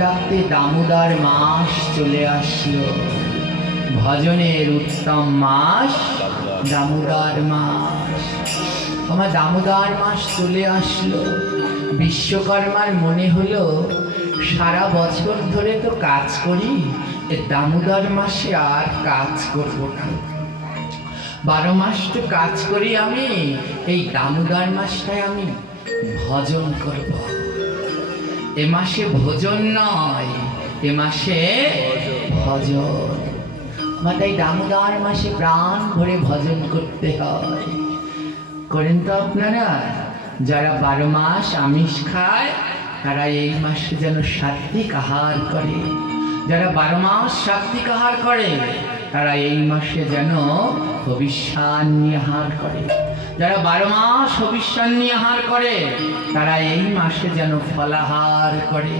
ডাকতে দামোদর মাস চলে আসলো। ভজনের উত্তম মাস দামোদর মাস। আমার দামোদর মাস চলে আসলো। বিশ্বকর্মার মনে হলো সারা বছর ধরে তো কাজ করি, দামোদর মাসে আর কাজ করব না। 12 মাস তো কাজ করি আমি, এই দামোদর মাসটায় আমি ভজন করব। এ মাসে ভোজন নয়, এ মাসে ভজন। তাই দামোদর মাসে প্রাণ ভরে ভজন করতে হয়। করেন তো আপনারা? যারা 12 মাস আমিষ খায় তারা এই মাসে যেন সাত্বিক আহার করে। যারা 12 মাস সাত্বিক আহার করে তারা এই মাসে যেন হবিষ্যান্নি আহার করে। যারা 12 মাস হবিষ্যান্নি আহার করে তারা এই মাসে যেন ফলাহার করে।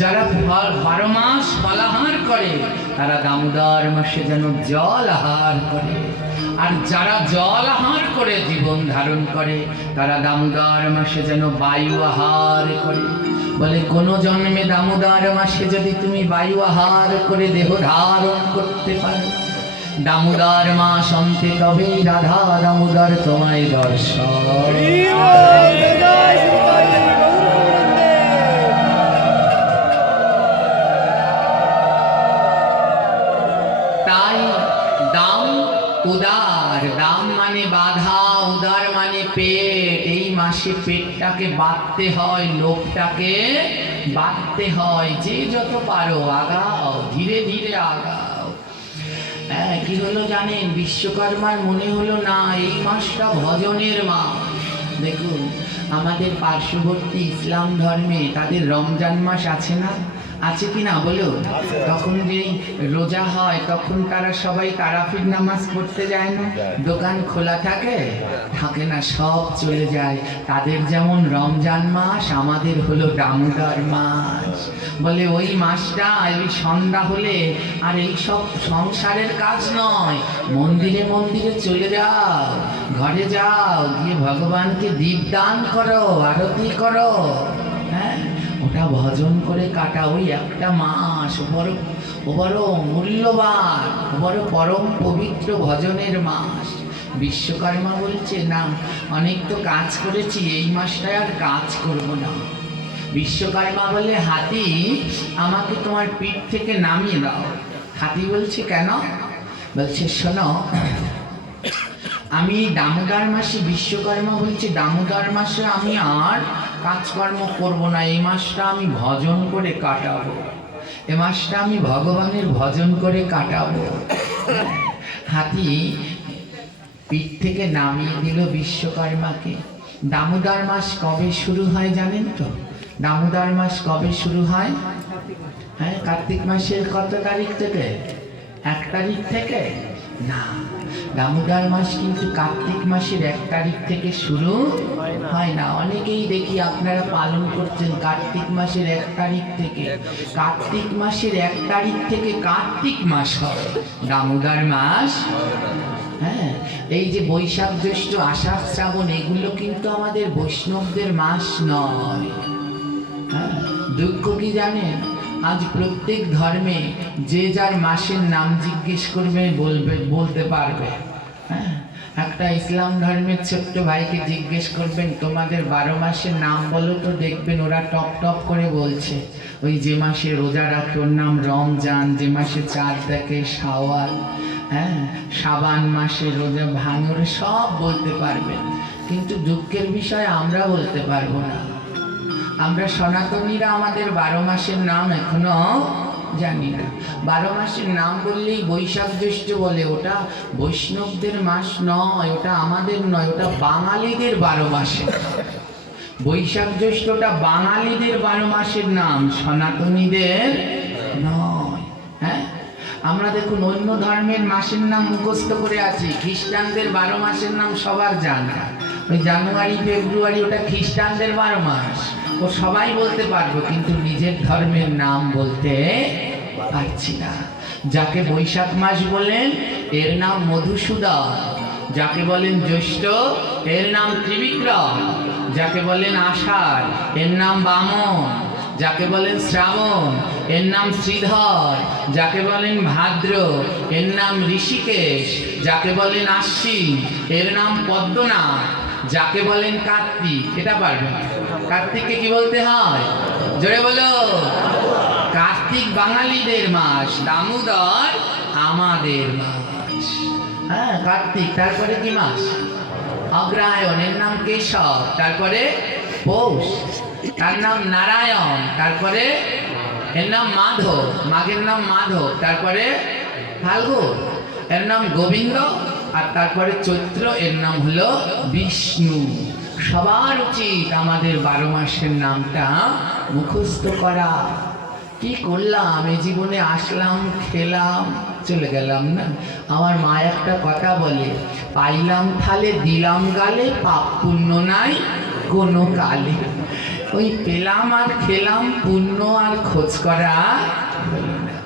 যারা 12 মাস ফলাহার করে তারা দামোদর মাসে যেন জল আহার করে। আর যারা জল আহার করে জীবন ধারণ করে তারা দামোদর মাসে যেন বায়ু আহার করে। বলে কোন জন্মে দামোদর মাসে যদি তুমি বায়ু আহার করে দেহ ধারণ করতে পারো, দামোদর মাস অন্তে তবে রাধা দামোদর তোমায় দর্শন। তাই দাম উদার, দাম মানে বাধা, উদার মানে পেট। এই মাসে পেটটাকে বাঁধতে হয়, লোভটাকে বাঁধতে হয়। যে যত পারো আগাও, ধীরে ধীরে আগাও। হ্যাঁ, কি হলো জানেন? বিশ্বকর্মার মনে হলো না এই মাসটা ভজনের মাস। দেখুন আমাদের পার্শ্ববর্তী ইসলাম ধর্মে তাদের রমজান মাস আছে না? আছে কি না বলো? তখন যেই রোজা হয় তখন তারা সবাই তারাফির নামাজ পড়তে যায় না? দোকান খোলা থাকে? থাকে না, সব চলে যায়। তাদের যেমন রমজান মাস, আমাদের হলো দামোদর মাস। বলে ওই মাসটা ওই সন্ধ্যা হলে আর এই সব সংসারের কাজ নয়, মন্দিরে মন্দিরে চলে যাও, ঘরে যাও, গিয়ে ভগবানকে দীপদান করো, আরতি করো। হ্যাঁ, ওটা ভজন করে কাটা। ওই একটা মাস ও বড় মূল্যবান, ও বড় পরম পবিত্র ভজনের মাস। বিশ্বকর্মা বলছে না, অনেক তো কাজ করেছি, এই মাসটায় আর কাজ করব না। বিশ্বকর্মা বলে হাতি আমাকে তোমার পিঠ থেকে নামিয়ে দাও। হাতি বলছে কেন? বলছে শোনো, আমি দামোদর মাসে, বিশ্বকর্মা বলছে দামোদর মাসে আমি আর কাজকর্ম করব না, এই মাসটা আমি ভজন করে কাটাবো, এ মাসটা আমি ভগবানের ভজন করে কাটাবো। হাতি পিঠ থেকে নামিয়ে দিল বিশ্বকর্মাকে। দামোদর মাস কবে শুরু হয় জানেন তো? দামোদর মাস কবে শুরু হয়? হ্যাঁ, কার্তিক মাসের কত তারিখ থেকে? 1 তারিখ থেকে? না, দামোদর মাস কিন্তু কার্তিক মাসের 1 তারিখ থেকে শুরু হয় না। অনেকেই দেখি আপনারা পালন করছেন কার্তিক মাসের 1 তারিখ থেকে। কার্তিক মাসের 1 তারিখ থেকে কার্তিক মাস হয়, দামোদর মাস। হ্যাঁ, এই যে বৈশাখ জ্যৈষ্ঠ আষাঢ় শ্রাবণ এগুলো কিন্তু আমাদের বৈষ্ণবদের মাস নয়। হ্যাঁ, দুঃখ কি জানেন? আজ প্রত্যেক ধর্মে যে যার মাসের নাম জিজ্ঞেস করবে বলতে পারবে। হ্যাঁ, একটা ইসলাম ধর্মের ছোট্ট ভাইকে জিজ্ঞেস করবেন তোমাদের 12 মাসের নাম বলো তো, দেখবেন ওরা টপ টপ করে বলছে। ওই যে মাসে রোজা রাখে ওর নাম রমজান, যে মাসে চাঁদ দেখে শাওয়াল, হ্যাঁ, শাবান মাসে রোজা ভাঙে, ওরা সব বলতে পারবেন। কিন্তু দুঃখের বিষয় আমরা বলতে পারবো না। আমরা সনাতনীরা আমাদের 12 মাসের নাম এখনো জানি না। 12 মাসের নাম বললেই বৈশাখ জ্যৈষ্ঠ বলে, ওটা বৈষ্ণবদের মাস নয়, ওটা আমাদের নয়, ওটা বাঙালিদের 12 মাসের। বৈশাখ জ্যৈষ্ঠটা বাঙালিদের 12 মাসের নাম, সনাতনীদের নয়। হ্যাঁ, আমরা দেখুন অন্য ধর্মের মাসের নাম মুখস্থ করে আছি, খ্রিস্টানদের 12 মাসের নাম সবার জানা। ওই জানুয়ারি ফেব্রুয়ারি ওটা খ্রিস্টানদের 12 মাস, ও সবাই বলতে পারবো, কিন্তু নিজের ধর্মের নাম বলতে পারছি না। যাকে বৈশাখ মাস বলেন এর নাম মধুসূদন, যাকে বলেন জ্যৈষ্ঠ এর নাম ত্রিবিক্রম, যাকে বলেন আষাঢ় এর নাম বামন, যাকে বলেন শ্রাবণ, এর নাম শ্রীধর। যাকে বলেন ভাদ্র, এর নাম ঋষিকেশ। যাকে বলেন আশ্বিন, এর নাম পদ্মনাথ। যাকে বলেন কার্তিক, এটা পারবে না। কার্তিককে কি বলতে হয়? জোরে বলো। কার্তিক বাঙালিদের মাস, দামোদর আমাদের মাস। হ্যাঁ, কার্তিক। তারপরে কি মাস? অগ্রহায়ণ, এর নাম কেশব। তারপরে পৌষ, তার নাম নারায়ণ। তারপরে এর নাম মাধব, মাঘের নাম মাধব। তারপরে ফাল্গুন, এর নাম গোবিন্দ। আর তারপরে চৈত্র, এর নাম হলো বিষ্ণু। সবার উচিত আমাদের 12 মাসের নামটা মুখস্থ করা। কি করলাম এই জীবনে? আসলাম, খেলাম, চলে গেলাম না। আমার মা একটা কথা বলে, পাইলাম থালে দিলাম গালে, পাপ পুণ্য নাই কোনো কালে। ওই পেলাম আর খেলাম, পুণ্য আর খোঁজ করা হলো না।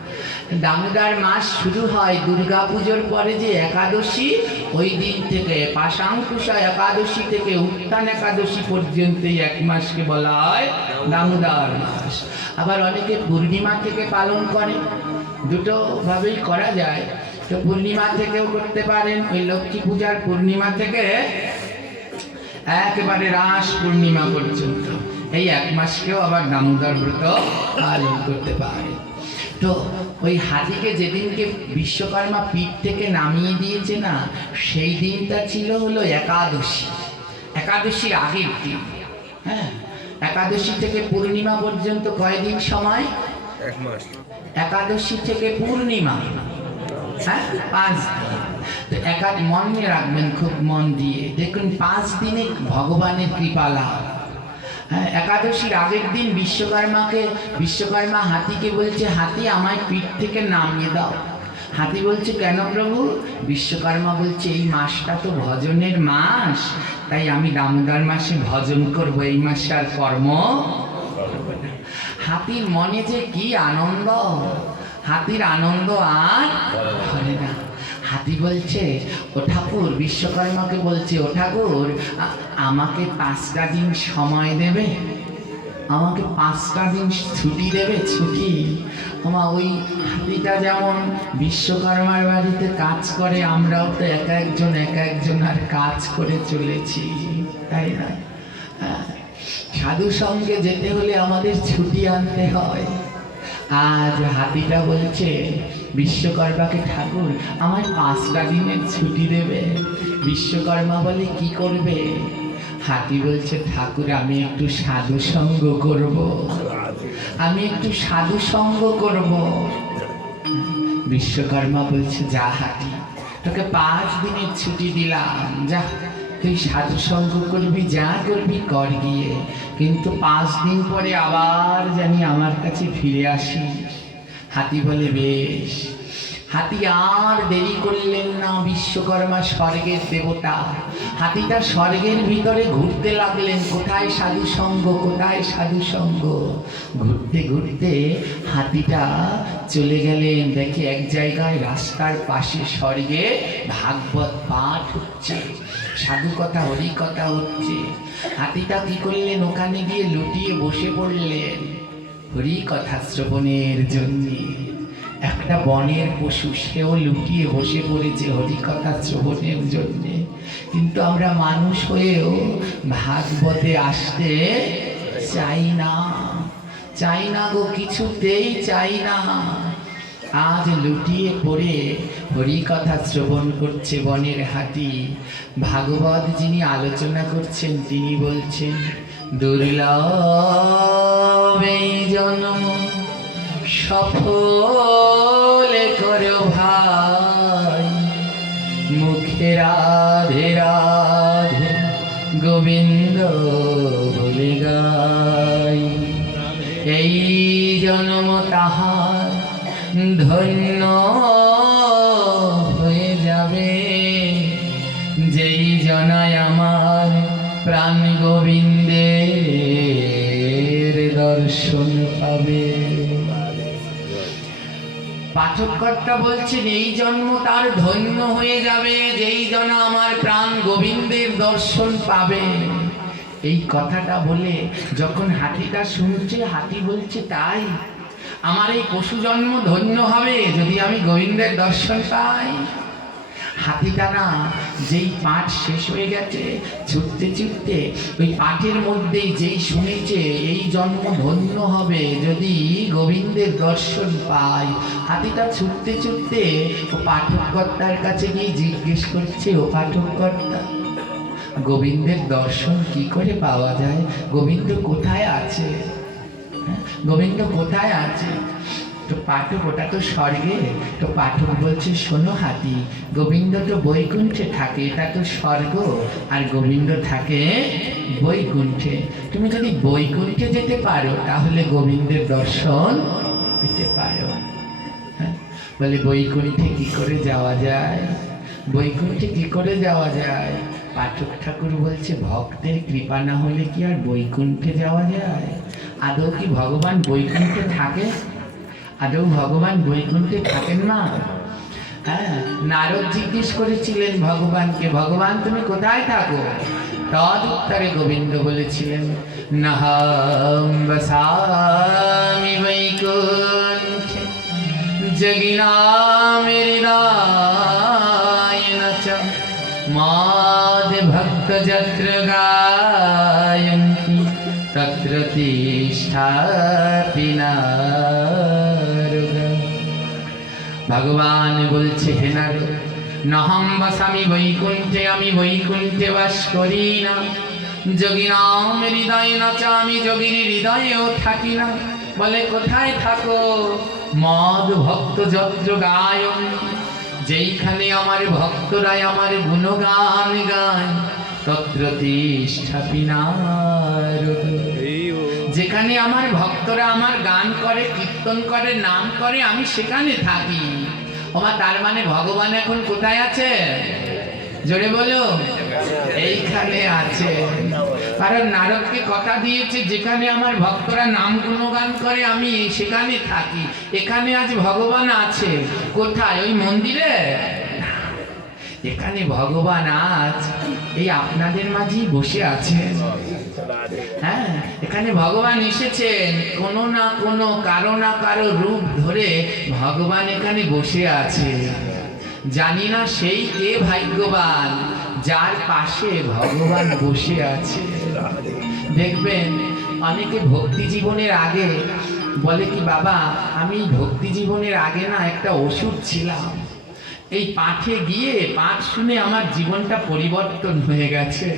দামোদর মাস শুরু হয় দুর্গা পুজোর পরে যে একাদশী, ওই দিন থেকে পাশাঙ্কুশা একাদশী থেকে উত্থান একাদশী পর্যন্ত এই 1 মাসকে বলা হয় দামোদর মাস। আবার অনেকে পূর্ণিমা থেকে পালন করে, দুটো ভাবেই করা যায়। তো পূর্ণিমা থেকেও করতে পারেন, ওই লক্ষ্মী পূজার পূর্ণিমা থেকে একেবারে রাস পূর্ণিমা পর্যন্ত এই 1 মাসকেও আবার দামোদর ব্রত পালন করতে পারে। তো ওই হাতিকে যেদিনকে বিশ্বকর্মা পিঠ থেকে নামিয়ে দিয়েছে না, সেই দিনটা ছিল হলো একাদশী। একাদশীর আগের দিন। হ্যাঁ, একাদশী থেকে পূর্ণিমা পর্যন্ত কয়দিন সময়? 1 মাস। একাদশী থেকে পূর্ণিমা, হ্যাঁ, 5 দিন। তো মনে রাখবেন, খুব মন দিয়ে দেখুন, 5 দিনে ভগবানের কৃপা লাভ। হ্যাঁ, একাদশীর আগের দিন বিশ্বকর্মা হাতিকে বলছে, হাতি আমায় পিঠ থেকে নামিয়ে দাও। হাতি বলছে, কেন প্রভু? বিশ্বকর্মা বলছে, এই মাসটা তো ভজনের মাস, তাই আমি দামোদর মাসে ভজন করবো, এই মাসে আর কর্ম করবো না। হাতির মনে যে কি আনন্দ, হাতির আনন্দ আর হয় না। হাতি বলছে, ও ঠাকুর, বিশ্বকর্মাকে বলছে, ও ঠাকুর, আমাকে 5টা দিন সময় দেবে, আমাকে 5টা দিন ছুটি দেবে, ছুটি। ওই হাতিটা যেমন বিশ্বকর্মার বাড়িতে কাজ করে, আমরাও তো এক একজন আর কাজ করে চলেছি, তাই না? সাধু সঙ্গে যেতে হলে আমাদের ছুটি আনতে হয়। আজ হাতিটা বলছে বিশ্বকর্মাকে, ঠাকুর আমার 5টা দিনের ছুটি দেবে। বিশ্বকর্মা বলে, কি করবে? হাতি বলছে, ঠাকুর আমি একটু সাধু সঙ্গ করব, আমি একটু সাধু সঙ্গ করব। বিশ্বকর্মা বলছে, যা হাতি, তোকে 5 দিনের ছুটি দিলাম, যা তুই সাধু সঙ্গ করবি, যা করবি কর গিয়ে, কিন্তু 5 দিন পরে আবার জানি আমার কাছে ফিরে আসিস। হাতি বলে, বেশ। হাতি আর দেরি করলেন না। বিশ্বকর্মা স্বর্গের দেবতা, হাতিটা স্বর্গের ভিতরে ঘুরতে লাগলেন, কোথায় সাধু সঙ্গ, কোথায় সাধু সঙ্গ। ঘুরতে ঘুরতে হাতিটা চলে গেলেন, দেখে এক জায়গায় রাস্তার পাশে স্বর্গে ভাগবত পাঠ হচ্ছে, সাধু কথা হরি কথা হচ্ছে। হাতিটা কি করলেন? ওখানে গিয়ে লুটিয়ে বসে পড়লেন হরি কথা শ্রবণের জন্যে। একটা বনের পশু, সেও লুটিয়ে বসে পড়েছে হরি কথা শ্রবণের জন্যে। কিন্তু আমরা মানুষ হয়েও ভাগবতে আসতে চাই না গো, কিছুতেই চাই না। আজ লুটিয়ে পড়ে হরি কথা শ্রবণ করছে বনের হাতি। ভাগবত যিনি আলোচনা করছেন তিনি বলছেন, দুর্লভ এই জন্ম সফল করো ভাই, মুখে রাধে রাধে গোবিন্দ বলে গাই। এই জন্ম তাহার ধন্য হয়ে যাবে, যেই জনায় আমার প্রাণ গোবিন্দের দর্শন পাবে। পাঠককর্তা বলছেন, এই জন্ম তার ধন্য হয়ে যাবে, যেই জন আমার প্রাণ গোবিন্দের দর্শন পাবে। এই কথাটা বলে যখন হাতিটা শুনছে, হাতি বলছে তাই আমার এই পশু জন্ম ধন্য হবে যদি আমি গোবিন্দের দর্শন পাই। হাতিটা না যেই পাঠ শেষ হয়ে গেছে, ছুটতে ছুটতে ওই পাঠের মধ্যেই যেই শুনেছে এই জন্ম ধন্য হবে যদি গোবিন্দের দর্শন পাই, হাতিটা ছুটতে ছুটতে ও পাঠককর্তার কাছে গিয়ে জিজ্ঞেস করছে, ও পাঠককর্তা, গোবিন্দের দর্শন কি করে পাওয়া যায়? গোবিন্দ কোথায় আছে? গোবিন্দ কোথায় আছে? তো পাঠক, ওটা তো স্বর্গে। তো পাঠক বলছে, শোনো হাতি, গোবিন্দ তো বৈকুণ্ঠে থাকে, এটা তো স্বর্গ, আর গোবিন্দ থাকে বৈকুণ্ঠে। তুমি যদি বৈকুণ্ঠে যেতে পারো তাহলে গোবিন্দের দর্শন পেতে পারো। হ্যাঁ, বলে বৈকুণ্ঠে কি করে যাওয়া যায়? বৈকুণ্ঠে কি করে যাওয়া যায়? পাঠক ঠাকুর বলছে, ভক্তের কৃপা না হলে কি আর বৈকুণ্ঠে যাওয়া যায়? আদৌ কি ভগবান বৈকুণ্ঠে থাকে? আদৌ ভগবান বৈকুণ্ঠে থাকেন না? হ্যাঁ, নারদ জিজ্ঞেস করেছিলেন ভগবানকে, ভগবান তুমি কোথায় থাকো? তদ উত্তরে গোবিন্দ বলেছিলেন, নাহং বসামি বৈকুণ্ঠে যোগিনাম হৃদয়েন চ মাদ ভক্ত যত্র গায়ন্তি তত্র তিষ্ঠাতি নারদ। ভগবান বলছে, হে নারদ, নহং বসামি বৈকুণ্ঠে, আমি বৈকুণ্ঠে বাস করি না। যোগিনাম হৃদয়েন চ, আমি যোগীর হৃদয়েও থাকি না। বলে কোথায় থাকো? মদ ভক্ত যত্র গায়ন্তি, যেইখানে আমার ভক্তরাই আমার গুণগান গায়, তত্র তিষ্ঠাতি নারদ। যেখানে আমার ভক্তরা আমার গান করে, কীর্তন করে, নাম করে, আমি সেখানে থাকি। ওমা, তার মানে ভগবান এখন কোথায় আছে? জোরে বলো, এইখানে আছে। কারণ নারদকে কথা দিয়েছে, যেখানে আমার ভক্তরা নাম গুণগান করে আমি সেখানে থাকি। এখানে আজ ভগবান আছে। কোথায়? ওই মন্দিরে? এখানে ভগবান আজ এই আপনাদের মাঝেই বসে আছেন। হ্যাঁ, এখানে ভগবান এসেছেন, কোনো না কোনো কারো না কারো রূপ ধরে ভগবান এখানে বসে আছে। জানি না সেই কে ভাগ্যবান যার পাশে ভগবান বসে আছে। দেখবেন অনেকে ভক্তি জীবনের আগে বলে কি, বাবা আমি ভক্তি জীবনের আগে না একটা ওষুধ ছিলাম, এই পাঠে গিয়ে পাঠ শুনে আমার জীবনটা পরিবর্তন হয়ে গেছে।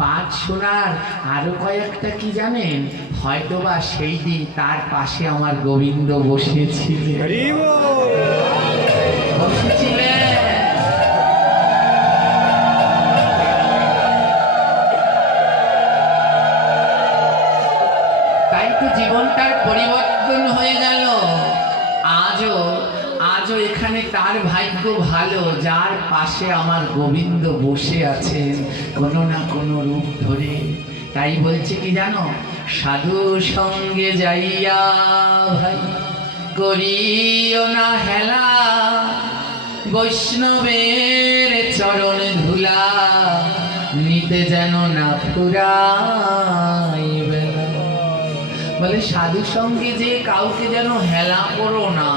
পাঠ শোনার আরো কয়েকটা কি জানেন, হয়তোবা সেই দিন তার পাশে আমার গোবিন্দ বসেছিলেন। তাই তো জীবনটার পরিবর্তন হয়ে গেল। আজও এখানে তার ভাগ্য ভালো যার পাশে আমার গোবিন্দ বসে আছেন কোনো না কোনো রূপ ধরে। তাই বলছে কি জানো, সাধু সঙ্গে যাইয়া ভাই করিও না হেলা, বৈষ্ণবের চরণ ধুলা নিতে যেন না ফুরাই বেলা। বলে সাধু সঙ্গে যে কাউকে যেন হেলা করো না।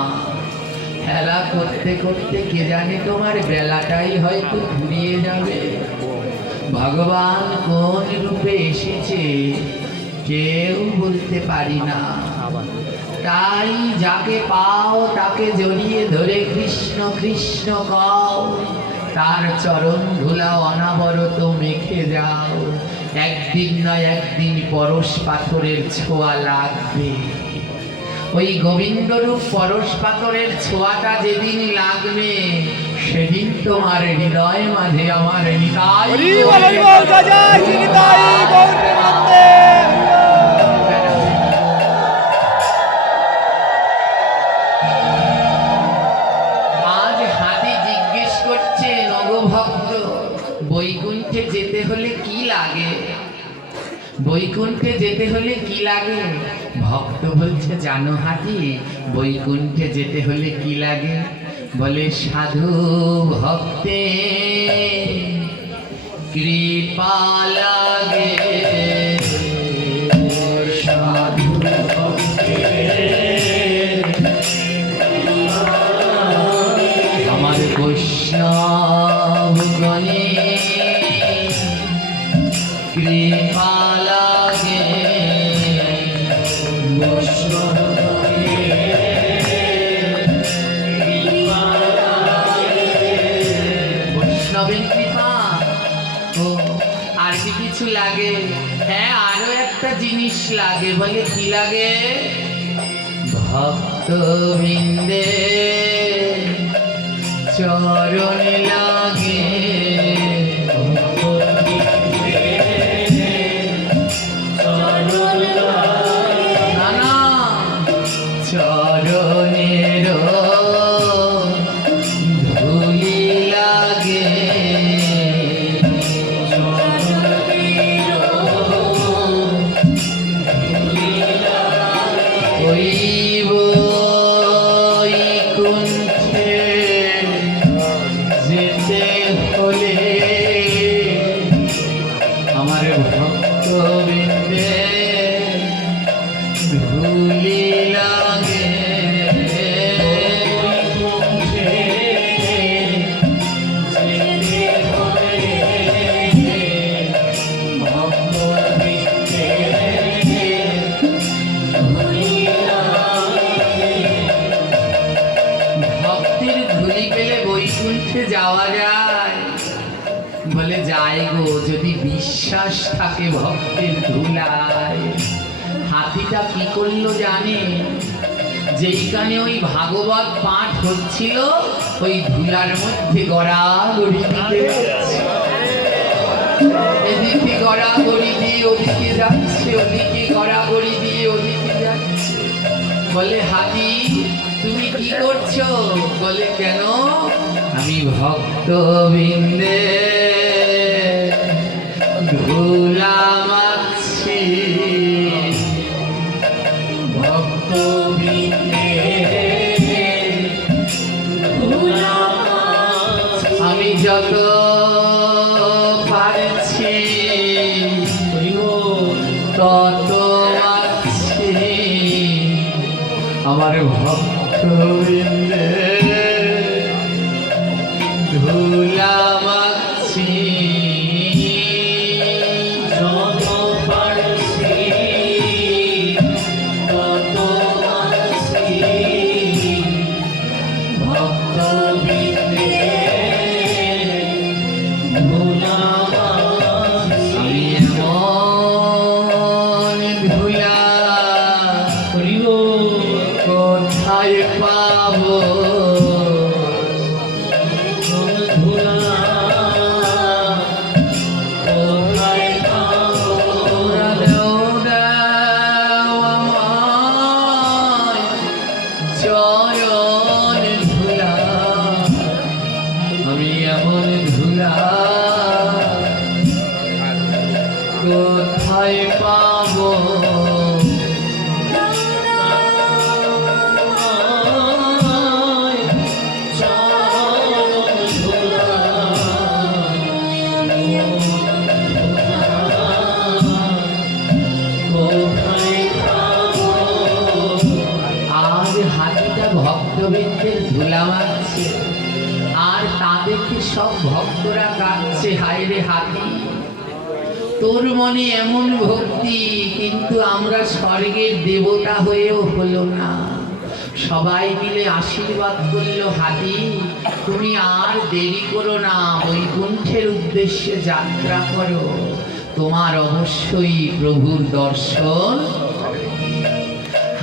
হেলা করতে করতে কে জানে তোমার বেলাটাই হয়তো ফুরিয়ে যাবে। ভগবান কোন রূপে এসেছে কেউ বলতে পারি না। তাই যাকে পাও তাকে জড়িয়ে ধরে কৃষ্ণ কৃষ্ণ কও, তার চরণ ধুলা অনাবরত মেখে যাও। একদিন নয় একদিন পরশ পাথরের ছোঁয়া লাগবে। ওই গোবিন্দরূপ পরশ পাথরের ছোঁয়াটা যেদিন লাগবে সেদিন তোমার হৃদয় মাঝে আমার নিতাই আজ হাতি জিজ্ঞেস করছে, নগভক্ত বৈকুণ্ঠে যেতে হলে কি লাগে? বৈকুণ্ঠে যেতে হলে কি লাগে? ভক্ত বলছে, জানো হাতি বৈকুণ্ঠে যেতে হলে কি লাগে? বলে সাধু ভক্তে কৃপা লাগে। কৃপা লাগে বৈষ্ণবের কৃপা। ও আর কি কিছু লাগে? হ্যাঁ, আরো একটা জিনিস লাগে। বলে কি লাগে? ভক্তবৃন্দে চরণ লাগে। না না, চরণের ধুলি লাগে। ওই বৈকুণ্ঠে যেতে হলে আমার ভক্তবৃন্দে ধুলি লাগে। ভক্তির ধুলি পেলে বৈকুণ্ঠে যাওয়া যায়? বলে যায় গো, যদি বিশ্বাস থাকে ভক্তের ধুলায়। হাতিটা কি করলো জানে? যেইখানে ওই ভাগবত পাঠ হচ্ছিল ওই ধুলার মধ্যে গড়াগড়ি দিতে যাচ্ছে। এদিকে গড়াগড়ি দিয়ে ওদিকে যাচ্ছে, ওদিকে গড়াগড়ি দিয়ে ওদিকে যাচ্ছে। বলে হাতি তুমি কি করছো? বলে কেন? আমি ভক্তবৃন্দে ধুলা মাখছি। ভক্তবৃন্দে ধুলা মাখছি। আমি যত পারছি তত মাখছি। আমার ভক্তবৃন্দে ধুলা মাখছি। যত পারছি তত মাখছি। ভক্তবৃন্দে ধুলা মাখছি। এমন ধুলা কোথায় পাবো? চরণ ধুলা, আমি এমন ধুলা কোথায় পাবো? ভক্তবৃন্দের ধুলা মাখছে আর তাদেরকে সব ভক্তরা কাঁদছে। হায় রে হাতি, তোর মনে এমন ভক্তি, কিন্তু আমরা স্বর্গের দেবতা হয়েও হলো না। সবাই মিলে আশীর্বাদ করলো, হাতি তুমি আর দেরি করো না, বৈকুণ্ঠের উদ্দেশ্যে যাত্রা করো, তোমার অবশ্যই প্রভুর দর্শন।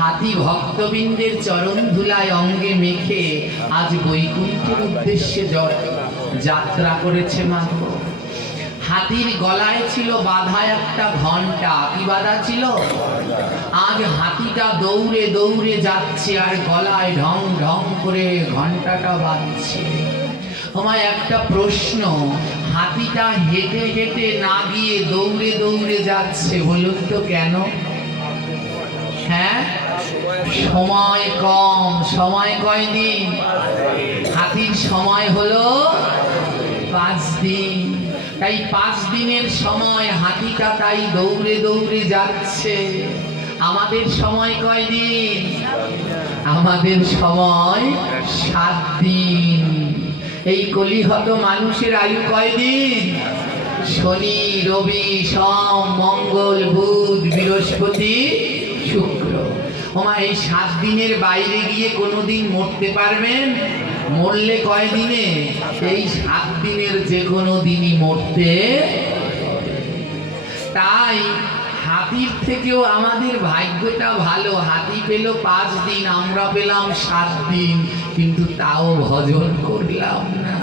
হাতি ভক্তবৃন্দের চরণ ধুলায় অঙ্গে মেখে আজ বৈকুণ্ঠের উদ্দেশ্যে যাত্রা করেছে। মাত্র হাতির গলায় ছিল বাঁধা একটা ঘন্টা। কি বাঁধা ছিল? আজ হাতিটা দৌড়ে দৌড়ে যাচ্ছে আর গলায় ঢং ঢং করে ঘন্টাটা বাজছে। তোমায় একটা প্রশ্ন, হাতিটা হেঁটে হেঁটে না গিয়ে দৌড়ে দৌড়ে যাচ্ছে, বলুন তো কেন? হ্যাঁ, সময় কম। সময় কয়দিন? হাতির সময় হলো 5 দিন। তাই 5 দিনের সময় হাতিটা তাই দৌড়ে দৌড়ে যাচ্ছে। আমাদের সময় কয়দিন? আমাদের সময় 7 দিন। এই কলিহত মানুষের আয়ু কয়দিন? শনি রবি সোম মঙ্গল বুধ বৃহস্পতি শুক্র। ওমা এই 7 দিনের বাইরে গিয়ে কোনোদিন মরতে পারবেন? মরলে কয় দিনে? এই 7 দিনের যে কোনো দিনই মরতে। তাই হাতির থেকেও আমাদের ভাগ্যটা ভালো, হাতি পেল 5 দিন, আমরা পেলাম 7 দিন, কিন্তু তাও ভজন করলাম না।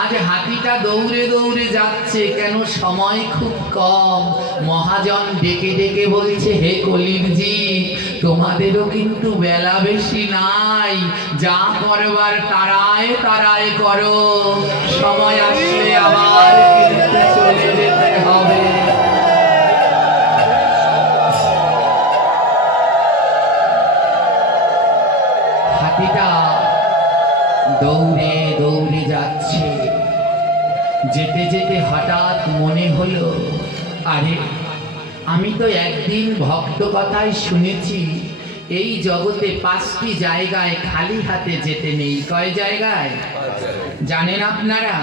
আজ হাতিটা দৌড়ে দৌড়ে যাচ্ছে কেন? সময় খুব কম। মহাজন ডেকে ডেকে বলছে, হে কলিরজি, তোমাদেরও কিন্তু বেলা বেশি নাই, যা করবার তাড়ায় তাড়ায় করো, সময় আসলে আবার কিন্তু চলে যেতে হবে। হাতিটা দৌড়ে দৌড়ে যাচ্ছে, যেতে যেতে হঠাৎ মনে হলো, আরে আমি তো একদিন ভক্ত কথায় শুনেছি এই জগতে 5টি জায়গায় খালি হাতে যেতে নেই। কয় জায়গায় জানেন আপনারা?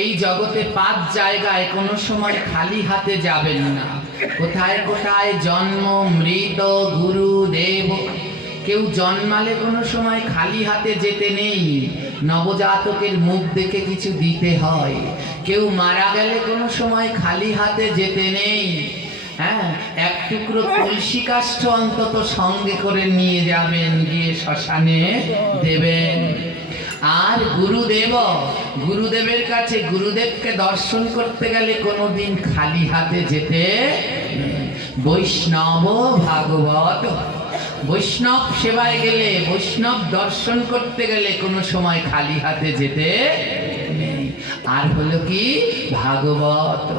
এই জগতে 5 জায়গায় কোনো সময় খালি হাতে যাবেন না। কোথায় কোথায়? জন্ম, মৃত, গুরু, দেব। কেউ জন্মালে কোনো সময় খালি হাতে যেতে নেই, নবজাতকের মুখ দেখে কিছু দিতে হয়। কেউ মারা গেলে কোনো সময় খালি হাতে যেতে নেই। হ্যাঁ, 1 টুকরো তুলসী কাষ্ঠ অন্তত সঙ্গে করে নিয়ে যাবেন, গিয়ে শ্মশানে দেবেন। আর গুরুদেব, গুরুদেবের কাছে, গুরুদেবকে দর্শন করতে গেলে কোনোদিন খালি হাতে যেতে। বৈষ্ণব ভাগবত, বৈষ্ণব সেবায় গেলে, বৈষ্ণব দর্শন করতে গেলে কোনো সময় খালি হাতে যেতে নেই। আর হলো কি? ভাগবত।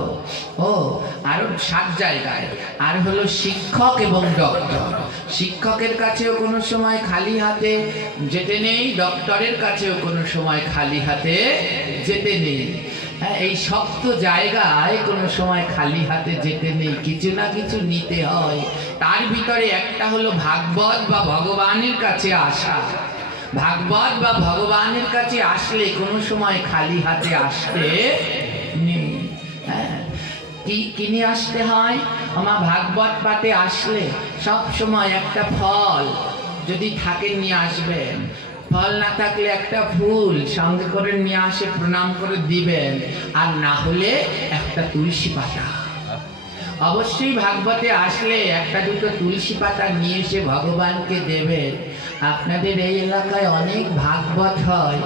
ও আরো 7 জায়গায়। আর হলো শিক্ষক এবং ডক্টর। শিক্ষকের কাছেও কোনো সময় খালি হাতে যেতে নেই, ডক্টরের কাছেও কোনো সময় খালি হাতে যেতে নেই। হ্যাঁ, এই 7 জায়গায় কোনো সময় খালি হাতে যেতে নেই, কিছু না কিছু নিতে হয়। তার ভিতরে একটা হলো ভাগবত বা ভগবানের কাছে আসা। ভাগবত বা ভগবানের কাছে আসলে কোনো সময় খালি হাতে আসতে নেই। হ্যাঁ, কি নিয়ে আসতে হয়? আমার ভাগবত পাঠে আসলে সব সময় একটা ফল যদি থাকে নিয়ে আসবেন, ফল না থাকলে একটা ফুল সঙ্গে করে নিয়ে আসে, প্রণাম করে দিবেন। আর না হলে একটা তুলসী পাতা। অবশ্যই ভাগবতে আসলে 1-2 তুলসী পাতা নিয়ে এসে ভগবানকে দেবেন। আপনাদের এই এলাকায় অনেক ভাগবত হয়,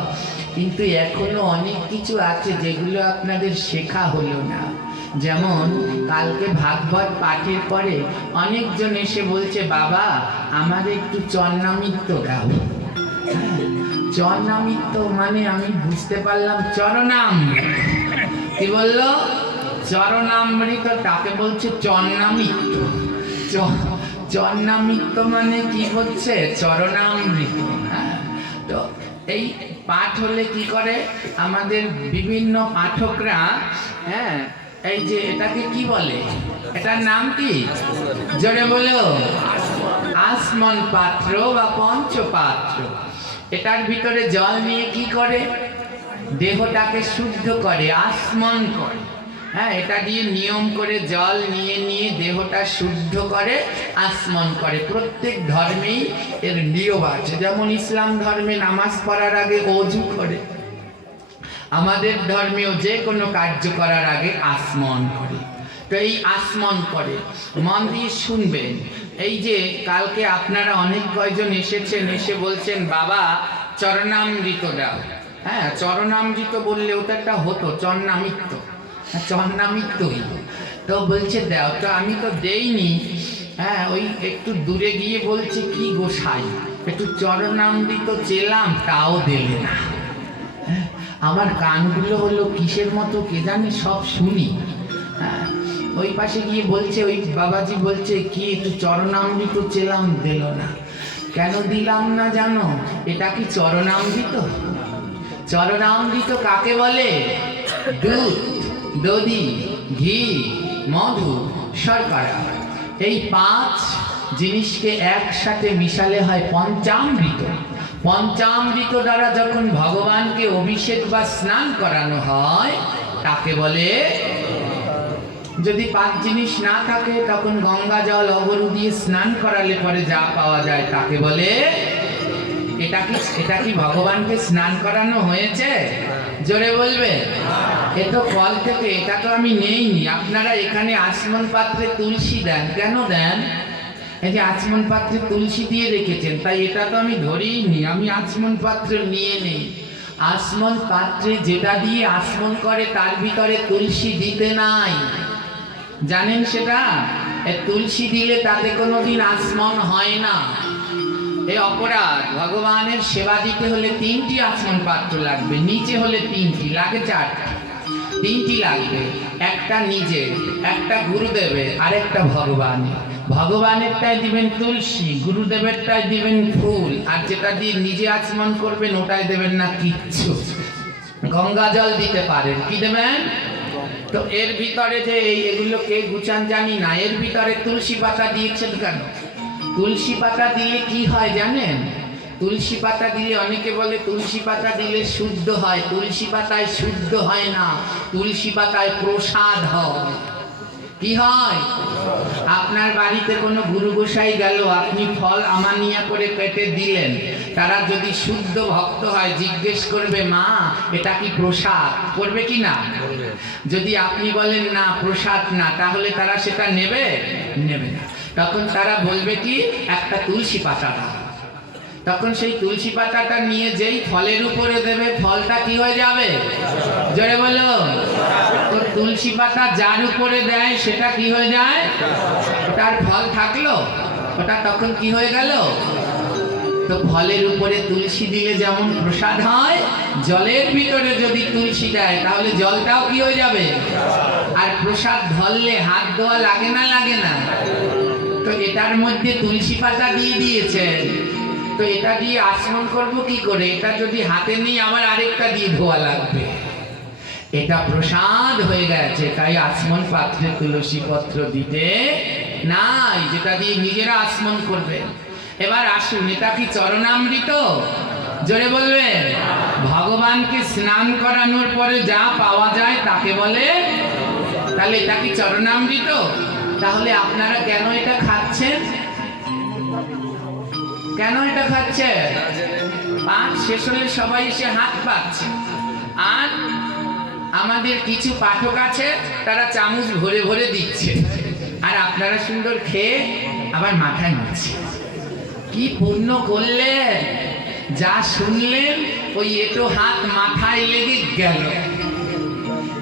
কিন্তু এখনো অনেক কিছু আছে যেগুলো আপনাদের শেখা হলো না। যেমন কালকে ভাগবত পাঠের পরে অনেকজন এসে বলছে, বাবা আমাদের একটু চরণামৃত দাও। চরণামৃত মানে আমি বুঝতে পারলাম চরণামৃত। কি বললো? চরণামৃত, তাকে বলছে চরণামৃত। চরণামৃত মানে কি হচ্ছে? চরণামৃত। হ্যাঁ, তো এই পাঠ হলে কি করে আমাদের বিভিন্ন পাঠকরা, হ্যাঁ, এই যে এটাকে কি বলে, এটার নাম কি? জোরে বলো। আসমন পাত্র বা পঞ্চপাত্র। এটার ভিতরে জল নিয়ে কি করে? দেহটাকে শুদ্ধ করে, আসমন করে। হ্যাঁ, এটা দিয়ে নিয়ম করে জল নিয়ে নিয়ে দেহটা শুদ্ধ করে, আসমন করে। প্রত্যেক ধর্মেই এর নিয়ম আছে। যেমন ইসলাম ধর্মে নামাজ পড়ার আগে ওযু করে, আমাদের ধর্মেও যে কোনো কার্য করার আগে আসমন করে। তো এই আসমন করে, মন দিয়ে শুনবেন। এই যে কালকে আপনারা অনেক কয়জন এসেছেন, এসে বলছেন বাবা চরণামৃত দাও। হ্যাঁ, চরণামৃত বললে ওটা একটা হতো চরণামৃত, চরণামৃতই তো বলছে দাও। তো আমি তো দেইনি। হ্যাঁ, ওই একটু দূরে গিয়ে বলছে, কি গোসাই একটু চরণামৃত চেলাম, তাও দিলে না। আমার কানগুলো হলো কিসের মতো কে জানে, সব শুনি। হ্যাঁ, ওই পাশে গিয়ে বলছে, ওই বাবাজি বলছে, কি একটু চরণামৃত চেলাম, দিল না। কেন দিলাম না জানো? এটা কি চরণামৃত? চরণামৃত কাকে বলে? দুধ, দধি, ঘি, মধু, শর্করা, এই 5 জিনিসকে একসাথে মিশালে হয় পঞ্চামৃত। পঞ্চামৃত দ্বারা যখন ভগবানকে অভিষেক বা স্নান করানো হয়, তাকে বলে। যদি 5 জিনিস না থাকে তখন গঙ্গা জল অগরু দিয়ে স্নান করালে পরে যা পাওয়া যায় তাকে বলে। এটা কি ভগবানকে স্নান করানো হয়েছে? জোরে বলবে। এ তো ফল থেকে, এটা তো আমি নেইনি। আপনারা এখানে আচমন পাত্রে তুলসী দেন, কেন দেন? এই যে আচমন পাত্রে তুলসী দিয়ে রেখেছেন, তাই এটা তো আমি ধরিনি, আমি আচমন পাত্র নিয়ে নেই। আচমন পাত্রে যেটা দিয়ে আচমন করে তার ভিতরে তুলসী দিতে নাই, জানেন সেটা? তুলসী দিলে তাতে কোনোদিন আচমন হয় না। এই অপরাধ। ভগবানের সেবা দিতে হলে 3টি আচমন পাত্র লাগবে, নিচে হলে 3টি, লাগে 4টি। 3টি লাগবে, একটা নিজে, একটা গুরুদেবের, আরেকটা ভগবানের। ভগবানেরটাই দিবেন তুলসী, গুরুদেবেরটাই দিবেন ফুল, আর যেটা দিয়ে নিজে আচমন করবেন ওটাই দেবেন না কিচ্ছু। গঙ্গা জল দিতে পারেন, কি দেবেন? তো এর ভিতরে যে এগুলো কে গুছান জানি না, এর ভিতরে তুলসী পাতা দিয়েছেন কেন? তুলসী পাতা দিলে কি হয় জানেন? তুলসী পাতা দিলে, অনেকে বলে তুলসী পাতা দিলে শুদ্ধ হয়। তুলসী পাতায় শুদ্ধ হয় না, তুলসী পাতায় প্রসাদ হয়। কি হয়? আপনার বাড়িতে কোনো গুরু গোসাই গেল, আপনি ফল আমানিয়া করে পেটে দিলেন, তারা যদি শুদ্ধ ভক্ত হয় জিজ্ঞেস করবে, মা এটা কি প্রসাদ? করবে কি না? যদি আপনি বলেন না প্রসাদ না, তাহলে তারা সেটা নেবে? নেবে না। তখন তারা বলবে কি, একটা তুলসী পাতা দাও। তখন সেই তুলসী পাতাটা নিয়ে যেই ফলের উপরে দেবে, ফলটা কি হয়ে যাবে? জোরে বলো। তো তুলসী পাতা যার উপরে দেয় সেটা কি হয়ে যায়? ওটার ফল থাকলো, ওটা তখন কি হয়ে গেল? তো ফলের উপরে তুলসী দিলে যেমন প্রসাদ হয়, জলের ভিতরে যদি তুলসী দেয় তাহলে জলটাও কি হয়ে যাবে? আর প্রসাদ ধরলে হাত ধোয়া লাগে না, লাগে না? তো এটার মধ্যে তুলসী পাতা দিয়ে দিয়েছেন, তো এটা দিয়ে আচমন করবো কি করে? এটা যদি হাতে নিয়ে আবার আরেকটা দিয়ে ধোয়া লাগবে। এটা প্রসাদ হয়ে গেছে, তাই আচমন পাত্রে তুলসী পত্র দিতে নাই, যেটা দিয়ে নিজেরা আচমন করবে। এবার আসুন, এটা কি চরণামৃত? জোরে বলবে। ভগবানকে স্নান করানোর পরে যা পাওয়া যায় তাকে বলে। তাহলে এটা কি চরণামৃত? তাহলে আপনারা কেন এটা খাচ্ছেন? কেন এটা খাচ্ছে? পাঠ শেষ হলে সবাই এসে হাত পাচ্ছে, আর আমাদের কিছু পাঠক আছে তারা চামচ ভরে ভরে দিচ্ছে, আর আপনারা সুন্দর খেয়ে আবার মাথায় মারছে। কি পুণ্য করলেন, যা শুনলেন ওই এটো হাত মাথায় লেগে গেল।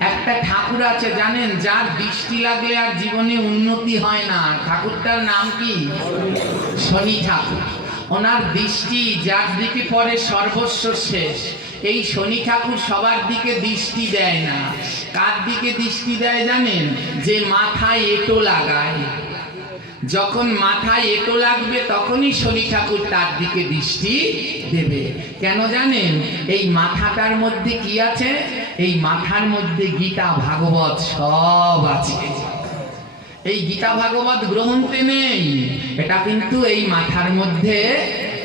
একটা ঠাকুর আছে জানেন, যার দৃষ্টি লাগলে আর জীবনে উন্নতি হয় না। ঠাকুরটার নাম কি? শনি ঠাকুর। ওনার দৃষ্টি যার দিকে পড়ে সর্বস্ব শেষ। এই শনি ঠাকুর সবার দিকে দৃষ্টি দেয় না। কার দিকে দৃষ্টি দেয় জানেন? যে মাথায় এঁটো লাগায়। যখন মাথায় এঁটো লাগবে তখনই শনি ঠাকুর তার দিকে দৃষ্টি দেবে। কেন জানেন? এই মাথাটার মধ্যে কি আছে? এই মাথার মধ্যে গীতা ভাগবত সব আছে। এই গীতা ভাগবত গ্রন্থে নেই, এটা কিন্তু এই মাথার মধ্যে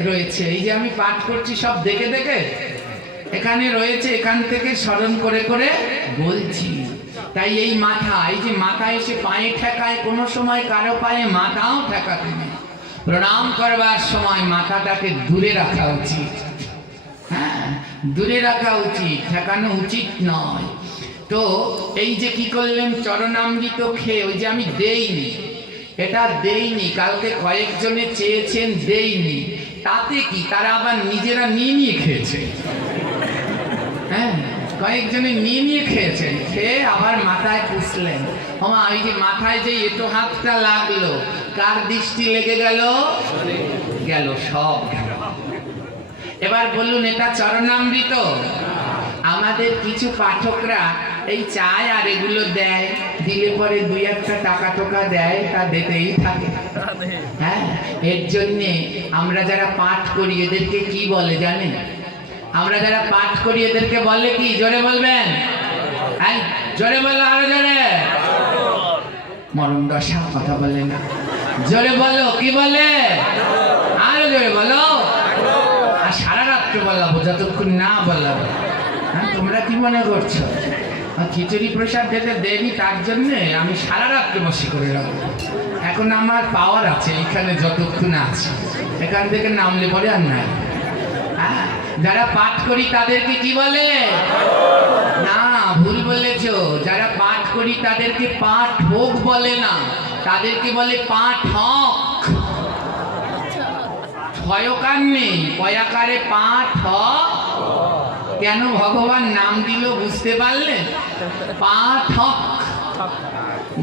রয়েছে। এই যে আমি পাঠ করছি সব দেখে দেখে এখানে রয়েছে, এখান থেকে স্মরণ করে করে বলছি। তাই এই মাথা, এই যে মাথা এসে পায়ে ঠেকায়, কোনো সময় কারো পায়ে মাথাও ঠেকাতে নেই। প্রণাম করবার সময় মাথাটাকে দূরে রাখা উচিত। হ্যাঁ, দূরে রাখা উচিত, ঠেকানো উচিত নয়। তো এই যে কি করলেন, চরণামৃত খেয়ে, ওই যে আমি দেইনি, এটা দেইনি, কালকে কয়েকজনে চেয়েছেন দেইনি, তাতে কি? তারা আবার নিজেরা নিয়ে নিয়ে খেয়েছে। হ্যাঁ, কয়েকজনে নিয়ে নিয়ে খেয়েছেন, খেয়ে আবার মাথায় পুষলেন। ওমা, এই যে মাথায় যে এটো হাতটা লাগলো, কার দৃষ্টি লেগে গেল? গেল, সব গেল। এবার বলুন, এটা চরণামৃত? আমাদের কিছু পাঠকরা এই চায় আর এগুলো দেয়, দিলে পরে 2-1 টাকা টোকা দেয়, তা দিতেই থাকে। হ্যাঁ, এর জন্যে আমরা যারা পাঠ করি এদেরকে কি বলে জানেন? আমরা যারা পাঠ করি এদেরকে বলে কি? জোরে বলবেন, হ্যাঁ জোরে বলো, আরো জোরে। মরণ দশা, কথা বলে না, জোরে বলো, কি বলে? আরো জোরে বলো। আর সারা রাত্রে বলাবো, যতক্ষণ না বলাবো। হ্যাঁ, তোমরা কি মনে করছো? আর খিচুড়ি প্রসাদ যেতে দেরি, তার জন্যে আমি সারা রাত্রে বসে করে রাখবো। এখন আমার পাওয়ার আছে এখানে যতক্ষণ আছে, এখান থেকে নামলে পরে আর নাই। হ্যাঁ, যারা পাঠ করি তাদেরকে কি বলে? না, ভুল বলেছ। যারা পাঠ করি তাদেরকে পাঠ ভোগ বলে না, তাদেরকে বলে পাঠক। ছয়কার নেই, পয়াকারে পাঠক। কেন ভগবান নাম দিল বুঝতে পারলে? পাঠক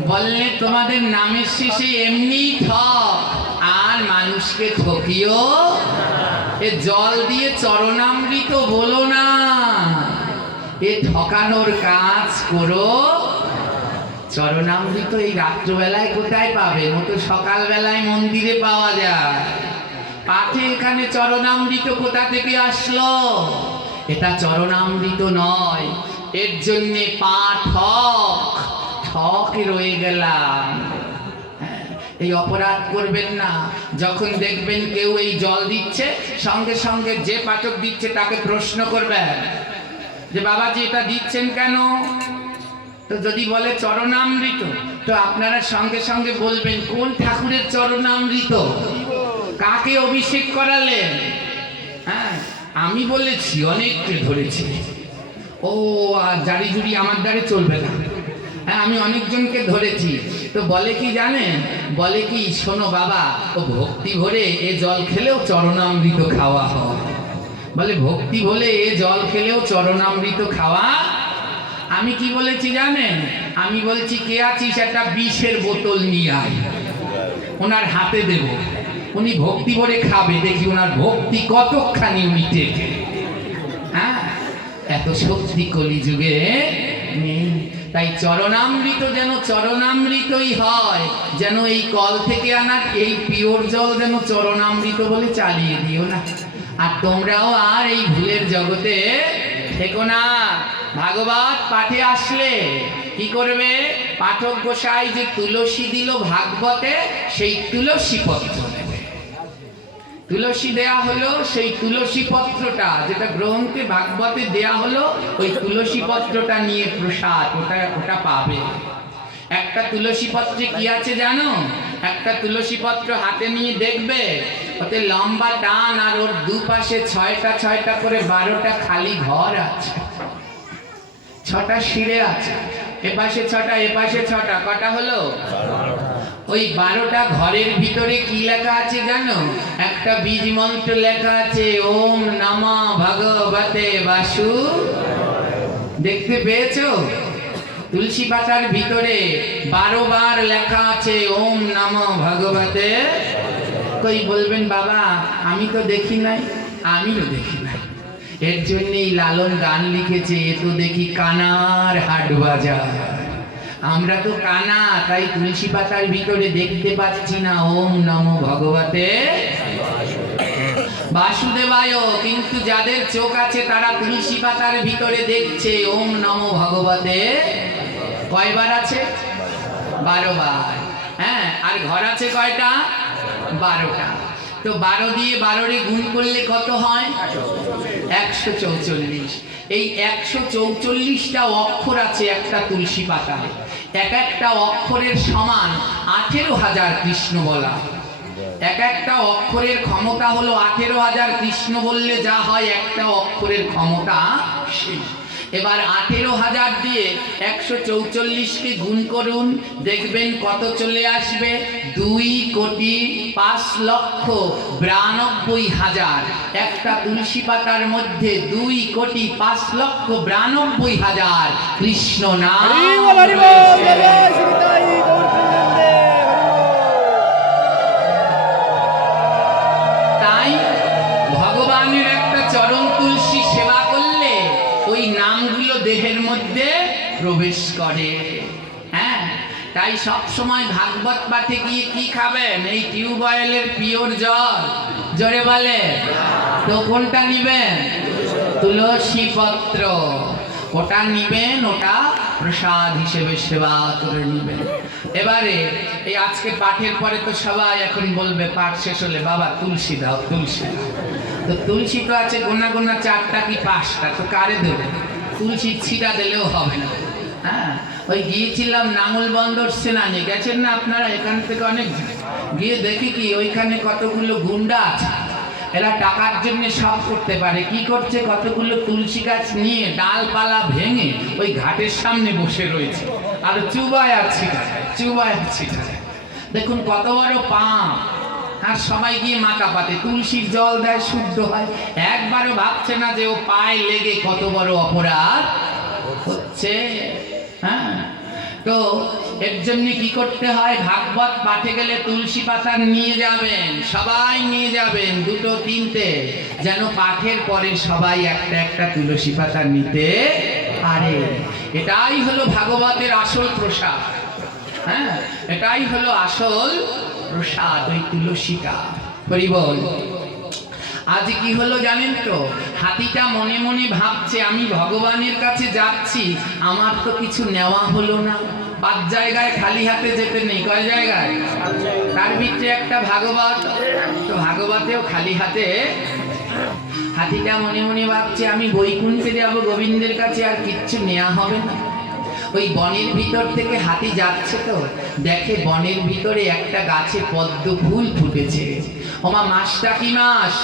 বললে তোমাদের নামের শেষে এমনি ঠক, আর মানুষকে ঠকিও। এ জল দিয়ে চরণামৃত বলো না, এ ঠকানোর কাজ করো। চরণামৃত এই রাত্রবেলায় কোথায় পাবে? মতো সকালবেলায় মন্দিরে পাওয়া যায়। পাঠে এখানে চরণামৃত কোথা থেকে আসলো? এটা চরণামৃত নয়, এর জন্যে পাঠক, ঠকে রয়ে গেলাম। এই অপরাধ করবেন না। যখন দেখবেন কেউ এই জল দিচ্ছে, সঙ্গে সঙ্গে যে পাঠক দিচ্ছে তাকে প্রশ্ন করবেন যে বাবাজি এটা দিচ্ছেন কেন? তো যদি বলে চরণামৃত, তো আপনারা সঙ্গে সঙ্গে বলবেন কোন ঠাকুরের চরণামৃত, কাকে অভিষেক করালেন? হ্যাঁ, আমি বলেছি অনেককে ধরেছি। ও আর জারি জুড়ি আমার দ্বারে চলবে না। হ্যাঁ, আমি অনেকজনকে ধরেছি। তো বলে কি জানেন? বলে কি, শোনো বাবা, ও ভক্তি ভরে এ জল খেলেও চরণামৃত খাওয়া হয়। বলে ভক্তি ভরে এ জল খেলেও চরণামৃত খাওয়া। আমি কি বলেছি জানেন? আমি বলছি কে আছিস একটা বিষের বোতল নিয়ে আয়, ওনার হাতে দেব, উনি ভক্তি ভরে খাবে, দেখি ওনার ভক্তি কতখানি উনি টেকে। হ্যাঁ, এত শক্তি কলিযুগে নেই। তাই চরণামৃত যেন চরণামৃতই হয়, যেন এই কল থেকে আনা এই পিওর জল যেন চরণামৃত বলে চালিয়ে দিও না। আর তোমরাও আর এই ভুলের জগতে থেকো না। ভাগবত পাঠে আসলে কি করবে? পাঠক গোসাই যে তুলসী দিল ভাগবতে, সেই তুলসী পত্র নেবে। তুলসী দেয়া হলো, সেই তুলসী পত্রটা যেটা গ্রহণকে ভাগবতে দেয়া হলো, ওই তুলসী পত্রটা নিয়ে প্রসাদ ওটা পাবে। একটা তুলসী পত্রে কি আছে জানো? একটা তুলসী পত্র হাতে নিয়ে দেখবে, ওতে লম্বা টান, আর ওর দুপাশে 6টা করে 12টা খালি ঘর আছে, 6টা শিরে আছে, এপাশে 6টা এপাশে 6টা, কটা হলো? ওই 12টা ঘরের ভিতরে কি লেখা আছে জানো? একটা বীজ মন্ত্র লেখা আছে, ওম নমঃ ভগবতে বাসু। দেখতে পেয়েছো? তুলসী পাতার ভিতরে 12 বার লেখা আছে ওম নমঃ ভগবতে। কই বলবেন বাবা আমি তো দেখি নাই। আমিও দেখি নাই, এর জন্যই লালন গান লিখেছে, এ তো দেখি কানার হাট বাজার। আমরা তো কানা, তাই তুলসী পাতার ভিতরে দেখতে পাচ্ছি না ওম নমঃ ভগবতে বাসুদেবায়। কিন্তু যাদের চোখ আছে তারা তুলসী পাতার ভিতরে দেখছে ওম নমঃ ভগবতে। কয়বার আছে? 12 বার। হ্যাঁ, আর ঘর আছে কয়টা? 12টা। তো 12 দিয়ে 12 গুণ করলে কত হয়? 144। এই 144টা অক্ষর আছে একটা তুলসী পাতায়। একটা অক্ষরের সমান 18,000 কৃষ্ণ বলা। একটা অক্ষরের ক্ষমতা হলো 18,000 কৃষ্ণ বললে যা হয়, একটা অক্ষরের ক্ষমতা সেই। এবার 18,000 দিয়ে 144কে গুণ করুন, দেখবেন কত চলে আসবে? 2,05,92,000। একটা তুলসী পাতার মধ্যে 2,05,92,000 কৃষ্ণ নাম। তাই ভগবানের একটা চরণ তুলসী সেবা করলে ওই নামগুলো দেহের মধ্যে প্রবেশ করে। হ্যাঁ, তাই সব সময় ভাগবত পাঠে গিয়ে কি খাবেন? এই টিউবওয়েলের পিওর জল, জোরে বলে। তো কোনটা নিবেন? তুলসী পত্র, ওটা নিবেন, ওটা প্রসাদ হিসেবে সেবা করে নিবেন। এবারে এই আজকে পাঠের পরে তো সবাই এখন বলবে, পাঠ শেষ হলে বাবা তুলসী দাও, তুলসী দাও। তো তুলসী তো আছে গোনা গোনা 4টা কি 5টা, তো কারে দেবে? তুলসীর ছিটা দিলেও হবে না। হ্যাঁ, ওই গিয়েছিলাম নাঙ্গল বন্দর সেনানি, গেছেন না আপনারা? এখান থেকে অনেক গিয়ে দেখি কি ওইখানে কতগুলো গুন্ডা আছে, এরা টাকার জন্য সব করতে পারে। কি করছে, কতগুলো তুলসী গাছ নিয়ে ডালপালা ভেঙে ওই ঘাটের সামনে বসে রয়েছে আর চুবায় আছে, চুবায় আছে। দেখুন কত বড় পাপ। আর সবাই গিয়ে মাথা পাতে, তুলসীর জল দেয়, শুদ্ধ হয়। একবারও ভাবছে না যে ও পায়ে লেগে কত বড় অপরাধ হচ্ছে। হ্যাঁ, তো এর জন্য কি করতে হয়, ভাগবত পাঠে গেলে তুলসী পাতা নিয়ে যাবেন, সবাই নিয়ে যাবেন, দুটো তিনটে, যেন পাঠের পরে সবাই একটা একটা তুলসী পাতা নিতে পারে। এটাই হলো ভাগবতের আসল প্রসাদ। হ্যাঁ, এটাই হলো আসল প্রসাদ, ওই তুলসীটা। হরি বল। আজ কি হলো জানেন তো, হাতিটা মনে মনে ভাবছে আমি ভগবানের কাছে যাচ্ছি, আমার তো কিছু নেওয়া হলো না। 5 জায়গায় খালি হাতে যেতে নেই। কয় জায়গায়? তার ভিতরে একটা ভাগবত, তো ভাগবতেও খালি হাতে। হাতিটা মনে মনে ভাবছে আমি বৈকুণ্ঠে যাব গোবিন্দের কাছে, আর কিচ্ছু নেওয়া হবে না। ওই বনের ভিতর থেকে হাতি যাচ্ছে, তো দেখে বনের ভিতরে একটা গাছে পদ্ম ফুল ফুটেছে। ওমা, মাসটা কি মাস?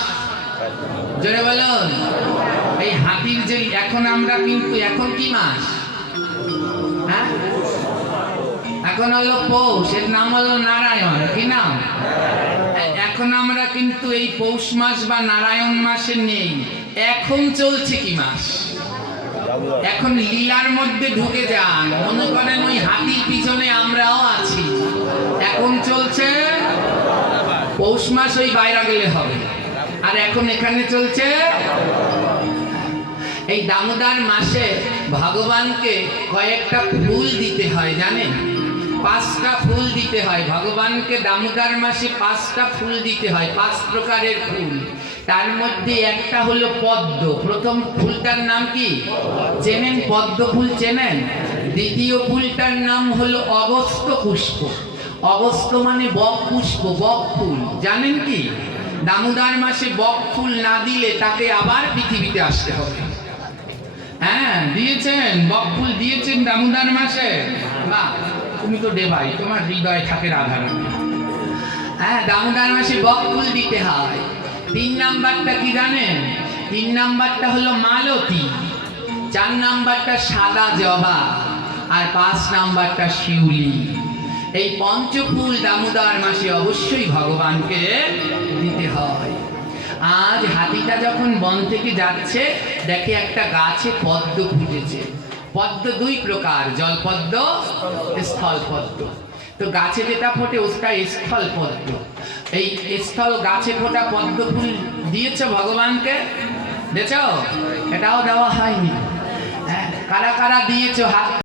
জোরে বলুন। এই হাতির যে এখন আমরা কিন্তু এখন কি মাস? হ্যাঁ, এখন হলো পৌষ, এর নাম হলো নারায়ণ। কি নাম? এখন আমরা কিন্তু এই পৌষ মাস বা নারায়ণ মাসে নেই। এখন চলছে কি মাস? এখন লীলার মধ্যে ঢুকে যান, মনে করেন ওই হাতির পিছনে আমরাও আছি। এখন চলছে পৌষ মাস, ওই বাইরে গেলে হবে। আর এখন এখানে চলছে এই দামোদর মাসে ভগবানকে কয়েকটা ফুল দিতে হয়, জানেন? 5টা ফুল দিতে হয় ভগবানকে। দামোদর মাসে 5টা ফুল দিতে হয়, 5 প্রকারের ফুল। তার মধ্যে একটা হলো পদ্ম। প্রথম ফুলটার নাম কি চেনেন? পদ্ম ফুল চেনেন? দ্বিতীয় ফুলটার নাম হলো অগস্ত্য পুষ্প। অগস্ত্য মানে বক পুষ্প, বক ফুল। জানেন কি, দামোদর মাসে বক ফুল না দিলে তাকে আবার পৃথিবীতে আসতে হবে। হ্যাঁ, দিয়েছেন, বক ফুল দিয়েছেন দামোদর মাসে। না, তুমি তো দেবাই, তোমার হৃদয় থাকে রাধারানী। হ্যাঁ, দামোদর মাসে বক ফুল দিতে হয়। 3 নাম্বারটা কি জানেন? 3 নাম্বারটা হলো মালতী, 4 নাম্বারটা সাদা জবা, আর 5 নাম্বারটা শিউলি। এই পঞ্চফুল দামোদর মাসে অবশ্যই ভগবানকে দিতে হয়। আজ হাতিটা যখন বন থেকে যাচ্ছে, দেখে একটা গাছে পদ্ম ফুটেছে। পদ্ম 2 প্রকার, জলপদ্ম, স্থল পদ্ম। তো গাছে যেটা ফোটে ওটা স্থল পদ্ম। এই স্থল গাছে ফোটা পদ্ম ফুল দিয়েছ ভগবানকে? দেখছ? এটাও দেওয়া হয়নি। হ্যাঁ, কারা কারা দিয়েছ হাত